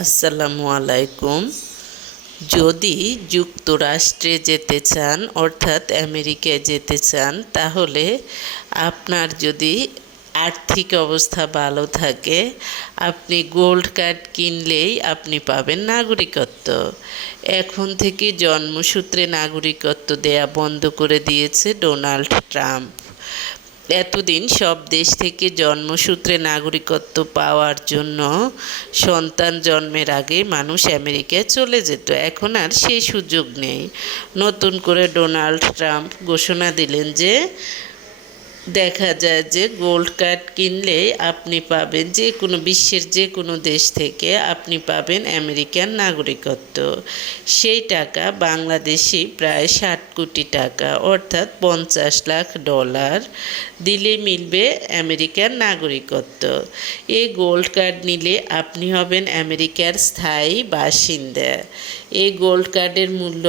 আসসালামু আলাইকুম। যদি যুক্তরাষ্ট্রে যেতে চান অর্থাৎ আমেরিকায় যেতে চান, তাহলে আপনার যদি আর্থিক অবস্থা ভালো থাকে, আপনি গোল্ড কার্ড কিনলেই আপনি পাবেন নাগরিকত্ব। এখন থেকে জন্মসূত্রে নাগরিকত্ব দেয়া বন্ধ করে দিয়েছে ডোনাল্ড ট্রাম্প। এতদিন সব দেশ থেকে জন্মসূত্রে নাগরিকত্ব পাওয়ার জন্য সন্তান জন্মের আগে মানুষ আমেরিকায় চলে যেত। এখন আর সেই সুযোগ নেই। নতুন করে ডোনাল্ড ট্রাম্প ঘোষণা দিলেন যে দেখা যায় যে গোল্ড কার্ড কিনলে আপনি পাবেন যে কোনো বিশ্বের যে কোনো দেশ থেকে আপনি পাবেন আমেরিকান নাগরিকত্ব। সেই টাকা বাংলাদেশি প্রায় 60 কোটি টাকা, অর্থাৎ $50 লাখ দিলে মিলবে আমেরিকার নাগরিকত্ব। এই গোল্ড কার্ড নিলে আপনি হবেন আমেরিকার স্থায়ী বাসিন্দা। এই গোল্ড কার্ডের মূল্য